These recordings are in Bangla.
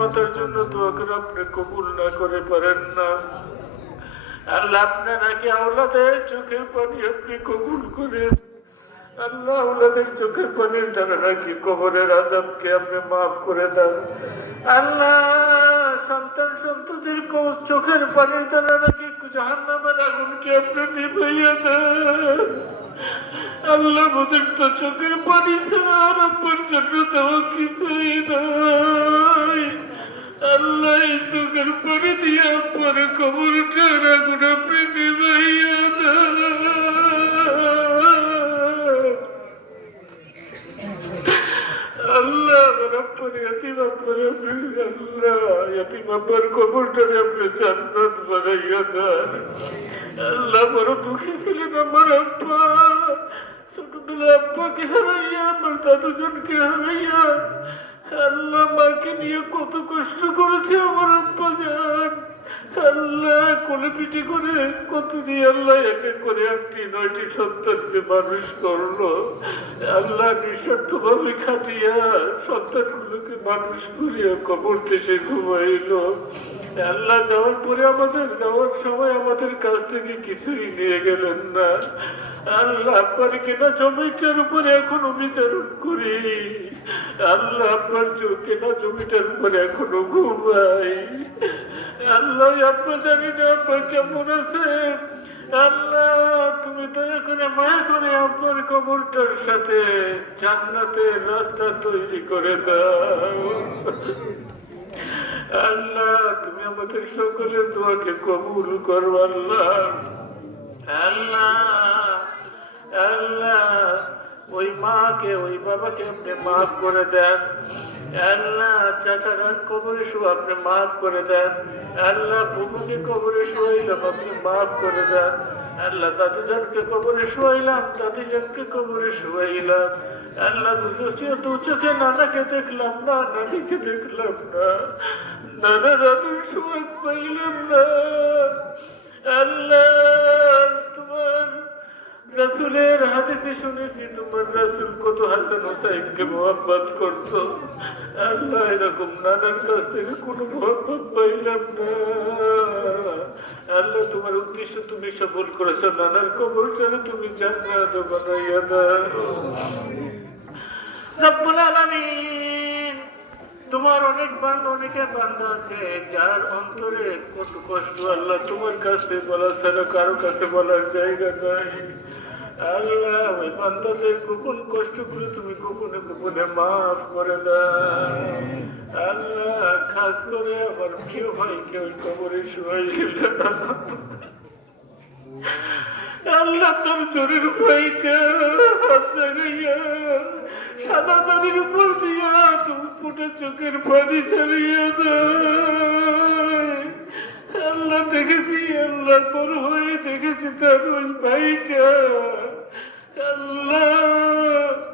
মাতার জন্য দোয়া করে আপনি কবুল না করে পারেন না। আল্লাহ আপনার আগে আওলাদের চোখের পানি আপনি কবুল করেন। আল্লাহ আওলাদের চোখের পানির দ্বারা নাকি কবরের আযাবকে আপনি মাফ করে দেন। আল্লাহ সন্তান সন্ততির চোখের পানির দ্বারা নাকি জাহান্নামের আগুনকে আপনি নিভাইয়া দেন। আল্লাহ আমাদের তো চোখের পানি ছাড়া আর আপনার জন্য দেওয়া কিছুই নাই। আল্লাহ এই চোখের পানি দিয়ে আপনার কবরটার আগুন আপনি নিভাইয়া দেন। আল্লাহ আপনার ইয়াতিম আব্বার কবরটারে আপনি জান্নাত বানাইয়া দেন। আল্লাহ বড় দুঃখী ছিলেন আমার আব্বা। ছোটবেলা আব্বাকে হারাইয়া আমার দাদুজনকে হারাইয়া আল্লাহ মাকে নিয়ে কত কষ্ট করেছে আমার আব্বা যান। আল্লাহ কোলে পিঠে করে কত দিয়ে আল্লাহ এক এক করে 8টি 9টি সন্তানকে মানুষ করলো। আল্লাহ নিঃস্বার্থ ভাবে খাটিয়া সন্তানগুলোকে মানুষ করিয়া কবর দেশে ঘুমাইলো। আল্লাহ যাওয়ার পরে আমাদের যাওয়ার সময় আমাদের কাছ থেকে কিছুই নিয়ে গেলেন না। আল্লাহ আপনার কেনা জমিটার উপরে এখনো বিচারণ করি। আল্লাহ আপনার কেনা জমিটার উপরে এখনো ঘুমাই। আল্লাহ আপনার জানি না আপনার কেমন আছে। আল্লাহ তুমি দয়া করে মায়া করে আপনার কবরটার সাথে জান্নাতের রাস্তা তৈরি করে দাও। আল্লাহ তুমি আমাদের সকলের দোয়াকে কবুল করো। আল্লাহ আল্লাহ আল্লাহ ওই মাকে ওই বাবাকে আপনি মাফ করে দেন। আল্লাহ চাচার কবরে শো আপনি মাফ করে দেন। আল্লাহ বুবুকে কবরে শোয়াইলাম আপনি মাফ করে দেন। আল্লাহ দাদুজনকে কবরে শোয়াইলাম দাদিজনকে কবরে শোয়াইলাম। আল্লাহ দু চোখে নানাকে দেখলাম না নানিকে দেখলাম না। নানা দাদুর সোহাগ পাইলাম না। আল্লাহ তোমার রাসূলের হাদিসে শুনেছি তোমার রাসূল কত হাসান হুসাইনকে মোহাব্বত করতো। আল্লাহ এরকম নানার কাছ থেকে কোনো মোহাব্বত পাইলাম না। আল্লাহ তোমার উদ্দেশ্য তুমি সফল করেছো। নানার কবরটারে তুমি জান্নাত বানাইয়া দাও। রব্বুল আলামিন তোমার অনেকের বান্দা আছে যার অন্তরে কত কষ্ট আল্লাহ তোমার কাছে বলা ছাড়া কারো কাছে বলার জায়গা নাই। আল্লাহ ওই বান্দাদের গোপন কষ্টগুলো তুমি গোপনে গোপনে মাফ করে দাও। আল্লাহ খাস করে আমার প্রিয় ভাইকে ওই কবরে শোয়াইলেন। আল্লাহ তোর চোরের ভাইটা হাত জাগাইয়া সাদা দাড়ির উপর দিয়া তুমি ফুটে চোখের পানি ছাড়িয়ে দেয়। আল্লাহ দেখেছি আল্লাহ তোর হয়ে দেখেছি তার ওই ভাইটা আল্লাহ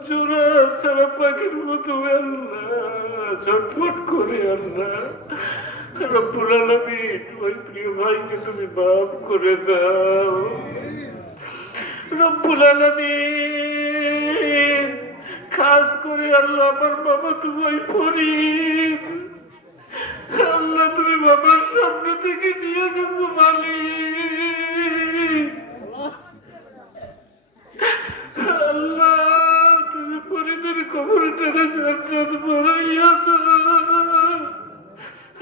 জোড়া ছাড়া পাখির মতো আল্লাহ ছটফট করে। আল্লাহ রব্বুল আলামিন ওই প্রিয় ভাইকে তুমি মাফ করে দাও। রব্বুল আলামিন খাস করে আল্লাহ আমার বাবা তুমি ফরিদ আল্লাহ তুমি বাবার সামনে থেকে নিয়ে গেছো মালিক। আল্লাহ তুমি ফরিদের কবরটারে জান্নাত বানাইয়া দাও।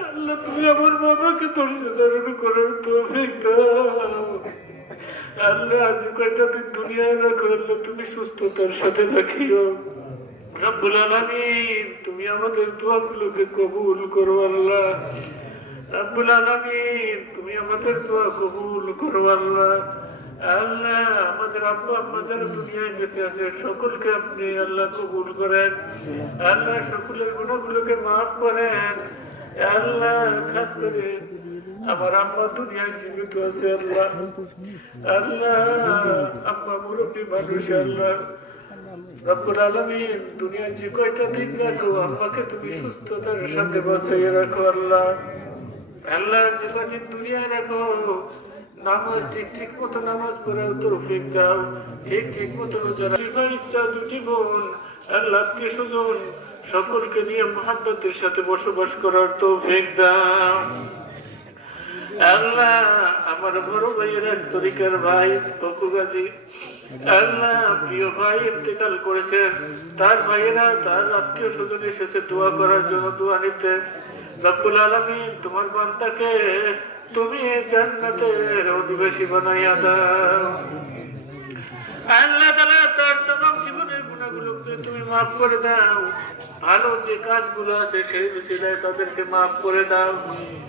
আল্লাহ তুমি আমার বাবাকে ধৈর্য ধারণ করার তৌফিক দাও। আল্লাহ আজ কয়টা দিন দুনিয়ায় রাখো। আল্লাহ তুমি সুস্থতার সাথে রাখিও। রব্বুল আলামিন তুমি আমাদের দোয়াগুলোকে কবুল করো। আল্লাহ রব্বুল আলামিন তুমি আমাদের দোয়া কবুল করো। আল্লাহ আল্লাহ আমাদের আব্বা আম্মা যারা দুনিয়ায় বেঁচে আছে সকলকে আপনি আল্লাহ কবুল করেন। আল্লাহ সকলের গুনাহগুলোকে মাফ করেন। আল্লাহ খাস করে আমার আম্মা দুনিয়ায় জীবিত আছে। আল্লাহ আল্লাহ আম্মা মুরব্বী মানুষ। আল্লাহ রব্বুল আলামিন দুনিয়ার যে কয়টা দিন রাখো আম্মাকে তুমি সুস্থতার সাথে বাঁচাইয়া রাখো। আল্লাহ আল্লাহ যে কয়দিন দুনিয়ায় রাখো নামাজ ঠিক মতো নামাজ পড়ার তৌফিক দাও। ঠিক মতো যারা ইচ্ছা দুটি বোন আল্লাহ আত্মীয় স্বজন সকলকে নিয়ে মুহাব্বতের সাথে বসবাস করার তৌফিক দাও। আল্লাহ আমার বড় ভাইয়ের এক তরিকার ভাই ফকু গাজী, আল্লাহ প্রিয় ভাই ইন্তেকাল করেছেন, তার ভাইয়েরা তার আত্মীয় স্বজন এসেছে দোয়া করার জন্য, দোয়া নিতে। রব্বুল আলামিন তোমার বান্দাকে তুমি জান্নাতের অধিবাসী বানাইয়া দাও। আল্লাহ তাআলা তার तमाम জীবনের গুনাহগুলোকে তুমি maaf করে দাও। ভালো যে কাজগুলো আছে সেই উসিলায় তাদেরকে maaf করে দাও।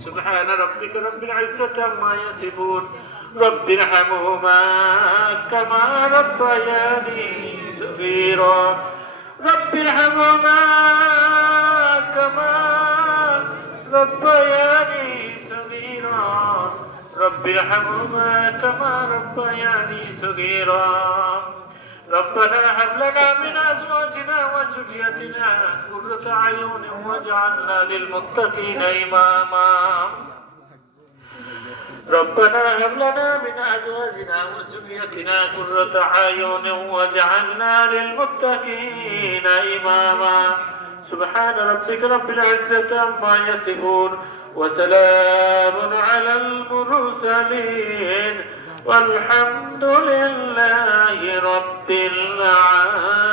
সুবহান রাব্বিকা রাব্বিল ইজ্জাতি আম্মা ইয়াসিফুন, রাব্বিরহামহুমা কামা রাব্বায়ানি সগীরা, রাব্বিরহামহুমা কামা রাব্বায়ানি সগীরা, রাব্বিরহামহুমা কামা রাব্বায়ানি সগীরা। ربنا هب لنا من أزواجنا وذريتنا قرة أعين واجعلنا للمتقين إماما. ربنا هب لنا من أزواجنا وذريتنا قرة أعين واجعلنا للمتقين إماما. سبحان ربك رب العزة عما يصفون وسلام على المرسلين والحمد لله رب العالمين.